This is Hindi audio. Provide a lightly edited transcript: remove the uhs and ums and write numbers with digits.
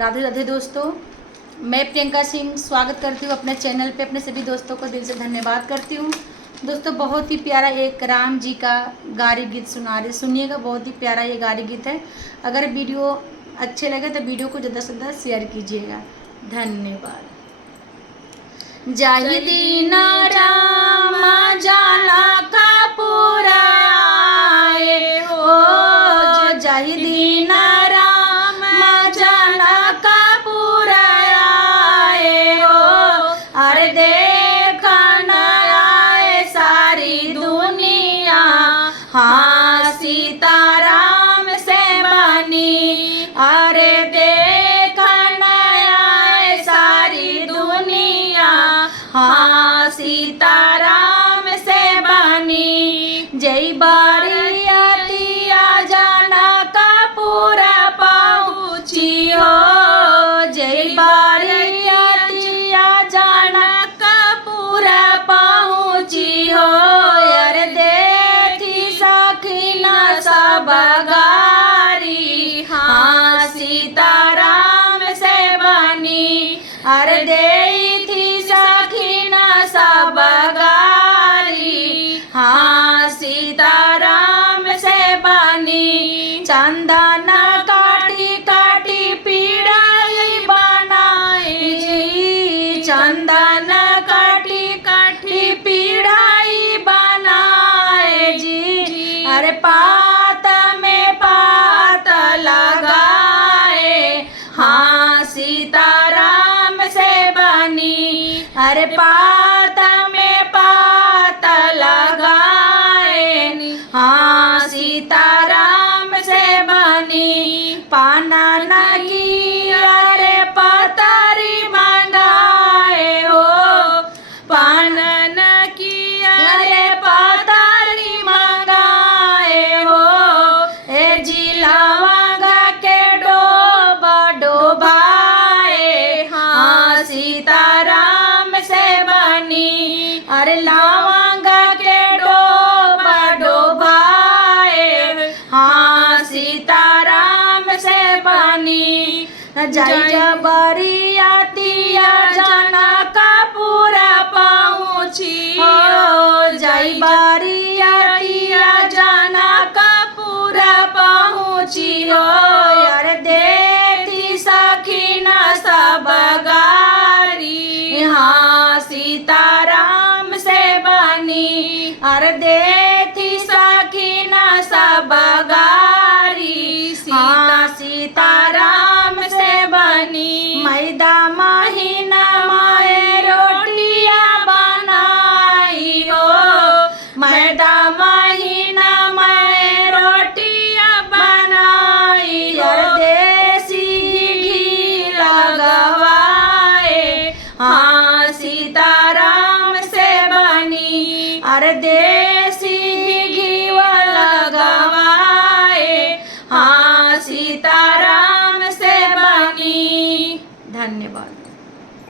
राधे राधे दोस्तों, मैं प्रियंका सिंह स्वागत करती हूँ अपने चैनल पे। अपने सभी दोस्तों को दिल से धन्यवाद करती हूँ। दोस्तों बहुत ही प्यारा एक राम जी का गारी गीत सुनिएगा। बहुत ही प्यारा ये गारी गीत है। अगर वीडियो अच्छे लगे तो वीडियो को ज़्यादा से ज़्यादा शेयर कीजिएगा। धन्यवाद। जाहि दीना रामा जाना का पूरा आए हो, जाहि दीना रामा जाना का पूरा आए हो। अरे देखन आए सारी दुनिया, हाँ सीताराम से बनी। अरे देखन आए सारी दुनिया, हाँ सीताराम से बनी। जय बारियातिया जाना का पूरा पहुँची हो, जय बारियातिया जाना का पूरा पहुँची हो। अरे देखी सखीना सब गारी, हाँ सीताराम से बनी। अरे देखी सखीना सब गारी, हाँ सीताराम से बनी। चंदन काटी काटी पीड़ाई बनाई जी, चंदन काटी काटी पीड़ाई बनाए जी। अरे पात में पात लगाए, हाँ सीताराम से बनी। अरे पात में पात लगाए, हाँ सीताराम से बनी। पाना की अरे पतारी मंगाए हो, पानन की अरे पतारी मंगाए हो। ए जिलावांगा के डोबाए, हाँ सीताराम से बनी। अरे लावांगा के डोबाए, हाँ सीताराम से बनी। जय बरियातिया जाना का